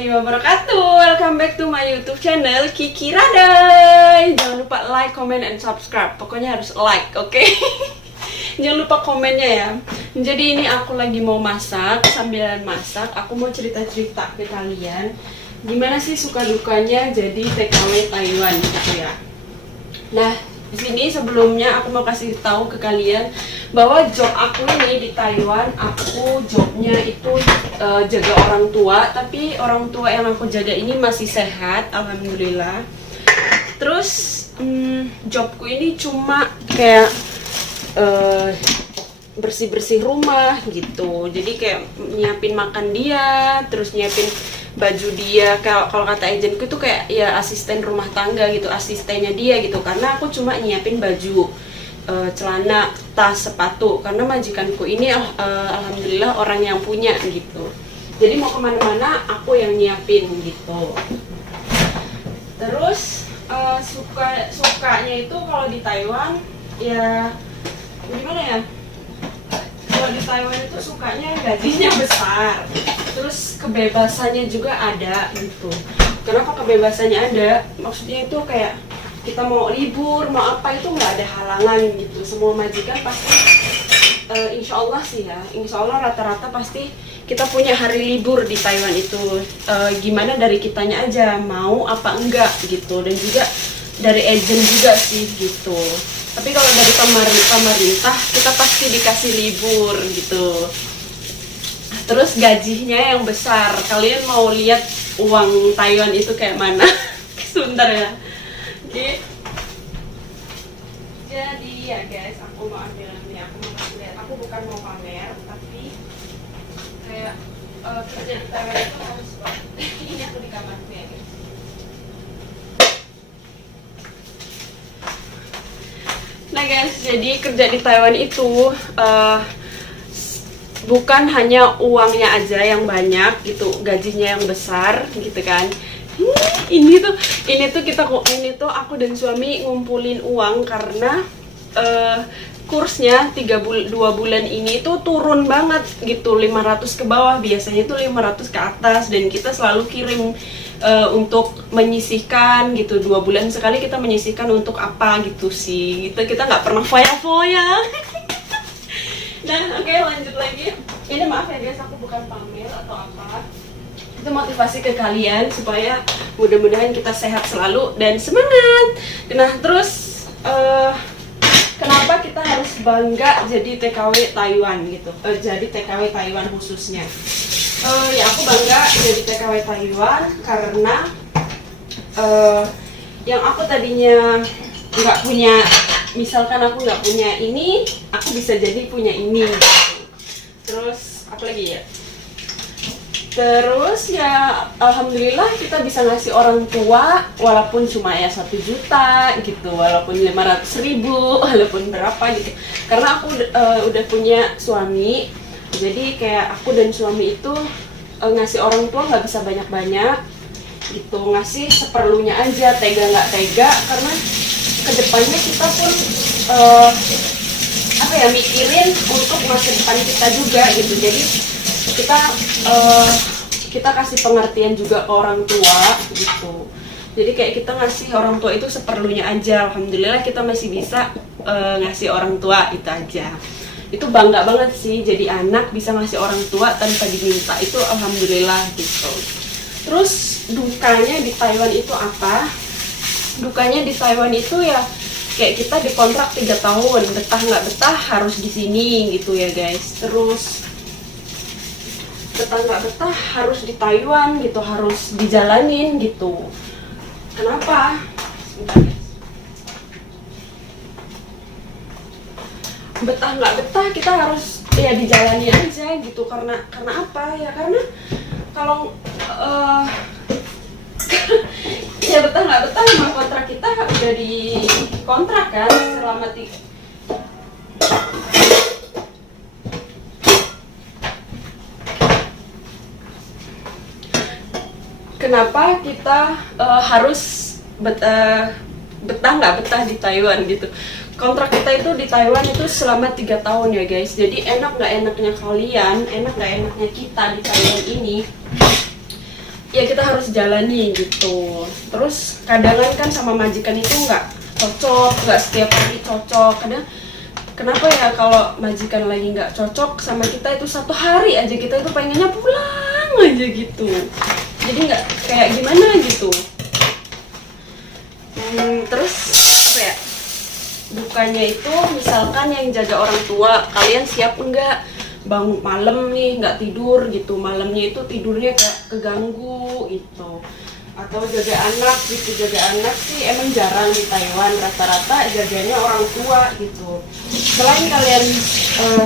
warahmatullahi wabarakatuh. Welcome back to my YouTube channel Kiki Radai. Jangan lupa like, comment, and subscribe. Pokoknya harus like, oke? Jangan lupa komennya ya. Jadi ini aku lagi mau masak. Sambilan masak, aku mau cerita-cerita ke kalian gimana sih suka dukanya jadi TKW Taiwan gitu ya. Nah, di sini sebelumnya aku mau kasih tahu ke kalian bahwa job aku ini di Taiwan, aku jobnya itu jaga orang tua, tapi orang tua yang aku jaga ini masih sehat, alhamdulillah. Terus jobku ini cuma kayak bersih-bersih rumah gitu. Jadi kayak nyiapin makan dia, terus nyiapin baju dia. Kalau kata agentku itu kayak ya asisten rumah tangga gitu, asistennya dia gitu. Karena aku cuma nyiapin baju, celana, tas, sepatu. Karena majikanku ini alhamdulillah orang yang punya gitu. Jadi mau kemana-mana aku yang nyiapin gitu. Terus sukanya itu kalau di Taiwan ya gimana ya? Kalau di Taiwan itu sukanya gajinya besar, terus kebebasannya juga ada gitu. Kenapa kebebasannya ada? Maksudnya itu kayak kita mau libur, mau apa itu nggak ada halangan gitu. Semua majikan pasti, insya Allah sih ya, insya Allah rata-rata pasti kita punya hari libur di Taiwan itu. Gimana dari kitanya aja mau apa enggak gitu, dan juga dari agent juga sih gitu. Tapi kalau dari pemerintah kita pasti dikasih libur gitu. Terus gajinya yang besar. Kalian mau lihat uang Taiwan itu kayak mana? Sebentar ya. Jadi ya guys, aku mau ambil ini, aku mau lihat. Aku bukan mau pamer, tapi kayak kerja di Taiwan itu harus ini aku di kamarku ya guys. Nah guys, jadi kerja di Taiwan itu bukan hanya uangnya aja yang banyak gitu, gajinya yang besar gitu kan. Ini tuh aku dan suami ngumpulin uang karena kursnya 2 bulan ini tuh turun banget gitu, 500 ke bawah, biasanya tuh 500 ke atas, dan kita selalu kirim untuk menyisihkan gitu. 2 bulan sekali kita menyisihkan untuk apa gitu sih gitu, kita nggak pernah foya-foya. Nah oke, lanjut lagi. Ini maaf ya guys, aku bukan pamer atau apa, itu motivasi ke kalian supaya mudah-mudahan kita sehat selalu dan semangat. Nah terus kenapa kita harus bangga jadi TKW Taiwan gitu, jadi TKW Taiwan khususnya. Ya aku bangga jadi TKW Taiwan karena yang aku tadinya nggak punya, misalkan aku nggak punya ini, aku bisa jadi punya ini gitu. Terus apa lagi ya? Terus ya alhamdulillah kita bisa ngasih orang tua walaupun cuma ya 1 juta gitu, walaupun 500.000, walaupun berapa gitu. Karena aku udah punya suami, jadi kayak aku dan suami itu ngasih orang tua nggak bisa banyak-banyak gitu, ngasih seperlunya aja, tega nggak tega, karena kedepannya kita pun apa ya, mikirin untuk masa depan kita juga gitu. Jadi kita kasih pengertian juga ke orang tua gitu. Jadi kayak kita ngasih orang tua itu seperlunya aja. Alhamdulillah kita masih bisa ngasih orang tua itu aja. Itu bangga banget sih, jadi anak bisa ngasih orang tua tanpa diminta, itu alhamdulillah gitu. Terus dukanya di Taiwan itu apa? Dukanya di Taiwan itu ya kayak kita dikontrak 3 tahun, betah nggak betah harus di sini gitu ya guys. Terus betah nggak betah harus di Taiwan gitu, harus dijalanin gitu. Kenapa? Sebentar guys. Betah nggak betah kita harus ya dijalani aja gitu. Karena apa ya, karena kalau ya betah nggak betah memang kontrak kita udah di kontrak kan selama kenapa kita harus betah nggak betah di Taiwan gitu. Kontrak kita itu di Taiwan itu selama 3 tahun ya guys. Jadi enak nggak enaknya kalian, enak nggak enaknya kita di Taiwan ini, ya kita harus jalani gitu. Terus kadang kan sama majikan itu nggak cocok, nggak setiap hari cocok. Kadang kenapa ya kalau majikan lagi nggak cocok sama kita itu 1 hari aja kita itu pengennya pulang aja gitu. Jadi nggak kayak gimana gitu. Terus apa ya? Dukanya itu misalkan yang jaga orang tua, kalian siap enggak bangun malam nih nggak tidur gitu, malamnya itu tidurnya kayak keganggu gitu. Atau jaga anak gitu, jaga anak sih emang jarang di Taiwan, rata-rata jaganya orang tua gitu. Selain kalian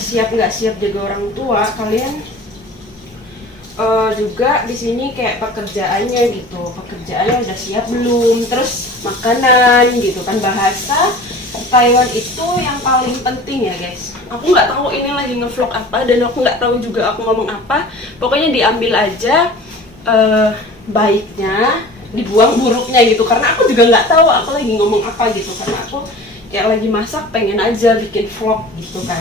siap nggak siap jaga orang tua, kalian juga di sini kayak pekerjaannya gitu, pekerjaannya udah siap belum, terus makanan gitu kan. Bahasa Taiwan itu yang paling penting ya guys. Aku nggak tahu ini lagi ngevlog apa dan aku nggak tahu juga aku ngomong apa. Pokoknya diambil aja baiknya, dibuang buruknya gitu. Karena aku juga nggak tahu aku lagi ngomong apa gitu. Karena aku kayak lagi masak pengen aja bikin vlog gitu kan.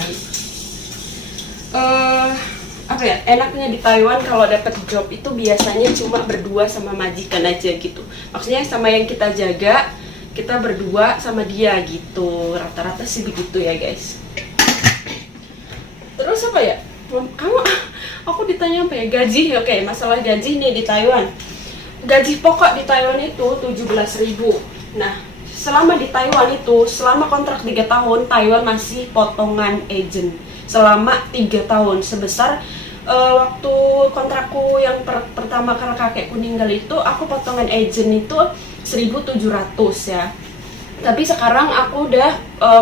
Apa ya, enaknya di Taiwan kalau dapat job itu biasanya cuma berdua sama majikan aja gitu. Maksudnya sama yang kita jaga, kita berdua sama dia gitu. Rata-rata sih begitu ya guys. Terus apa ya, kamu aku ditanya apa ya, gaji. Oke, masalah gaji nih di Taiwan. Gaji pokok di Taiwan itu 17.000. Nah, selama di Taiwan itu, selama kontrak 3 tahun, Taiwan masih potongan agent selama 3 tahun sebesar waktu kontrakku yang pertama karena kakekku meninggal itu, aku potongan agent itu 1.700 ya. Tapi sekarang aku udah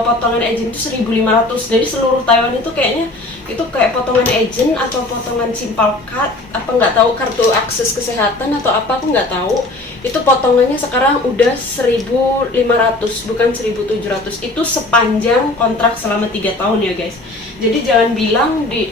potongan agent itu 1.500. Jadi seluruh Taiwan itu kayaknya itu kayak potongan agent atau potongan simpal card, apa nggak tahu, kartu akses kesehatan atau apa, aku nggak tahu. Itu potongannya sekarang udah 1.500 bukan 1.700. Itu sepanjang kontrak selama 3 tahun ya guys. Jadi jangan bilang di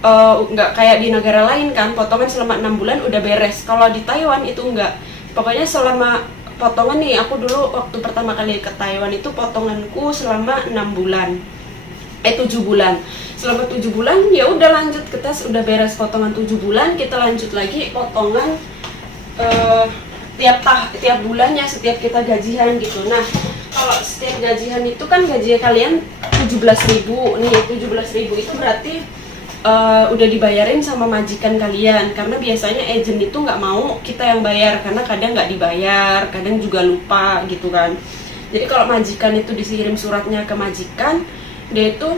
nggak kayak di negara lain kan, potongan selama 6 bulan udah beres. Kalau di Taiwan itu enggak. Pokoknya selama potongan nih, aku dulu waktu pertama kali ke Taiwan itu potonganku selama 6 bulan. 7 bulan. Selama 7 bulan ya udah lanjut ke tes, udah beres potongan 7 bulan, kita lanjut lagi potongan tiap bulannya, setiap kita gajian gitu. Nah, kalau setiap gajian itu kan gaji kalian 17.000 nih, 17.000 itu berarti udah dibayarin sama majikan kalian. Karena biasanya agent itu nggak mau kita yang bayar, karena kadang nggak dibayar, kadang juga lupa gitu kan. Jadi kalau majikan itu dikirim suratnya ke majikan, dia itu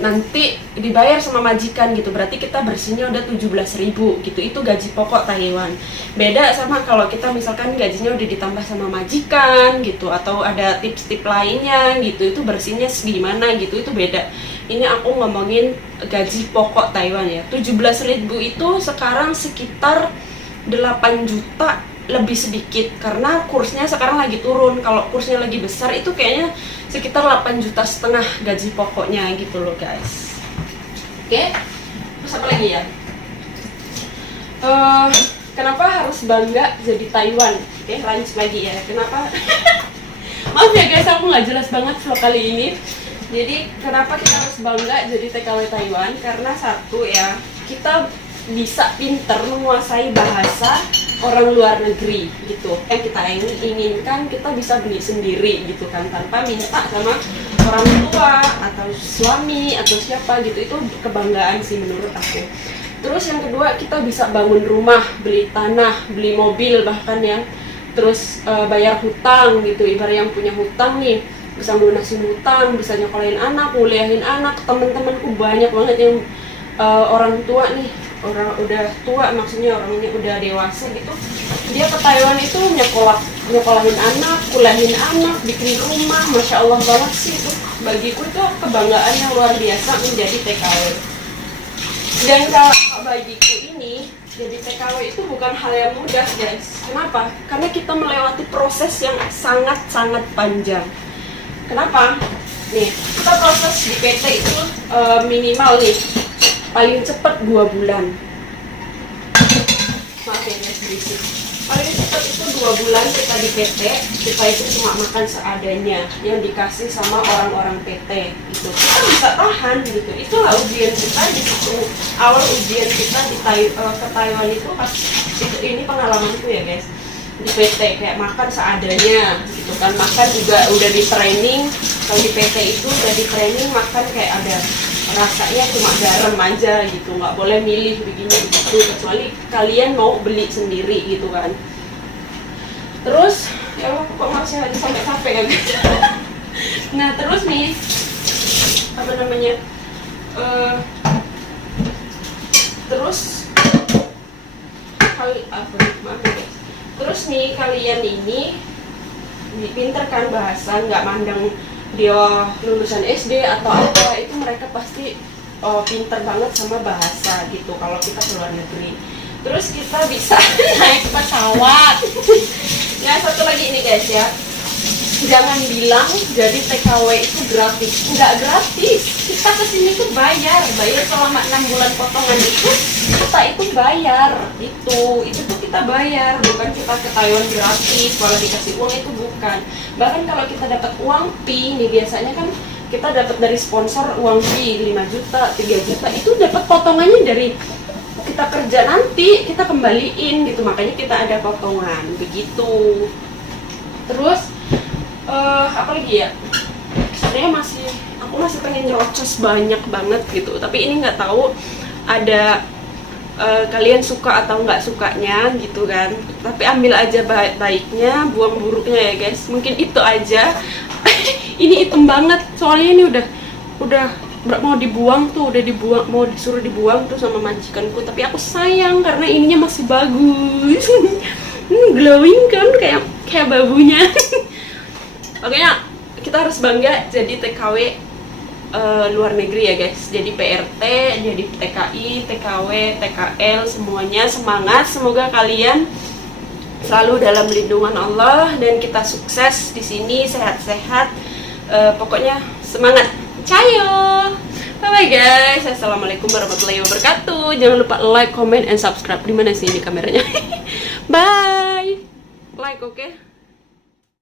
nanti dibayar sama majikan gitu, berarti kita bersihnya udah 17.000 gitu. Itu gaji pokok Taiwan. Beda sama kalau kita misalkan gajinya udah ditambah sama majikan gitu, atau ada tips-tips lainnya gitu, itu bersihnya gimana gitu, itu beda. Ini aku ngomongin gaji pokok Taiwan ya. 17.000 itu sekarang sekitar 8 juta lebih sedikit, karena kursnya sekarang lagi turun. Kalau kursnya lagi besar itu kayaknya sekitar 8,5 juta gaji pokoknya gitu loh guys. Oke, terus apa lagi ya? Kenapa harus bangga jadi Taiwan? Oke, lanjut lagi ya. Kenapa? Maaf ya guys, aku nggak jelas banget vlog kali ini. Jadi kenapa kita harus bangga jadi TKW Taiwan? Karena satu ya, kita bisa pinter menguasai bahasa orang luar negeri gitu. Yang kita inginkan kita bisa beli sendiri gitu kan, tanpa minta sama orang tua atau suami atau siapa gitu. Itu kebanggaan sih menurut aku. Terus yang kedua, kita bisa bangun rumah, beli tanah, beli mobil bahkan ya. Terus bayar hutang gitu. Ibarat yang punya hutang nih, bisa lunasin hutang, bisa nyekolahin anak, kuliahin anak. Temen-temenku banyak banget yang orang tua nih, orang udah tua, maksudnya orangnya udah dewasa gitu, dia ke Taiwan itu nyekolahin anak, kuliahin anak, bikin rumah. Masya Allah banget sih itu. Bagiku itu kebanggaan yang luar biasa menjadi TKW. Dan kalau bagiku ini jadi TKW itu bukan hal yang mudah guys. Kenapa? Karena kita melewati proses yang sangat-sangat panjang. Kenapa? Nih, kita proses di PT itu minimal nih, paling cepat 2 bulan. Maaf ya guys, berisik. paling cepat itu 2 bulan kita di PT. Kita itu cuma makan seadanya yang dikasih sama orang-orang PT gitu. Kita bisa tahan gitu. Itulah ujian kita di situ. Awal ujian kita di ke Taiwan itu pas itu, ini pengalamanku ya guys, di PT kayak makan seadanya gitu kan. Makan juga udah di training. Kalau di PT itu udah di training makan kayak ada rasanya cuma garam aja gitu, nggak boleh milih begini begitu, kecuali kalian mau beli sendiri gitu kan. Terus ya kok masih aja sampai capek ya guys. Nah terus nih apa namanya terus maaf ya guys. Terus nih kalian ini pinter kan bahasa, nggak mandang dia lulusan SD atau apa, itu mereka pasti pinter banget sama bahasa gitu kalau kita ke luar negeri. Terus kita bisa naik pesawat. Nah satu lagi ini guys ya, jangan bilang jadi TKW itu gratis. Nggak gratis, kita kesini tuh bayar selama 6 bulan potongan itu kita itu bayar itu tuh kita bayar, bukan kita ke Taiwan gratis malah dikasih uang, itu bukan. Bahkan kalau kita dapat uang fee nih, biasanya kan kita dapat dari sponsor uang fee 5 juta, 3 juta, itu dapat potongannya dari kita kerja nanti kita kembaliin gitu, makanya kita ada potongan begitu. Terus apa lagi ya, sebenarnya aku masih pengen nyerocos banyak banget gitu, tapi ini nggak tahu ada kalian suka atau nggak sukanya gitu kan. Tapi ambil aja baiknya, buang buruknya ya guys. Mungkin itu aja. Ini hitam banget soalnya, ini udah mau dibuang tuh, mau disuruh dibuang tuh sama majikanku, tapi aku sayang karena ininya masih bagus. Glowing kan kayak babunya. Makanya kita harus bangga jadi TKW luar negeri ya guys. Jadi PRT, jadi TKI, TKW, TKL, semuanya semangat. Semoga kalian selalu dalam lindungan Allah dan kita sukses di sini, sehat-sehat. Pokoknya semangat. Cayo. Bye bye guys. Assalamualaikum warahmatullahi wabarakatuh. Jangan lupa like, comment, and subscribe. Di mana sih ini kameranya? Bye. Like, oke?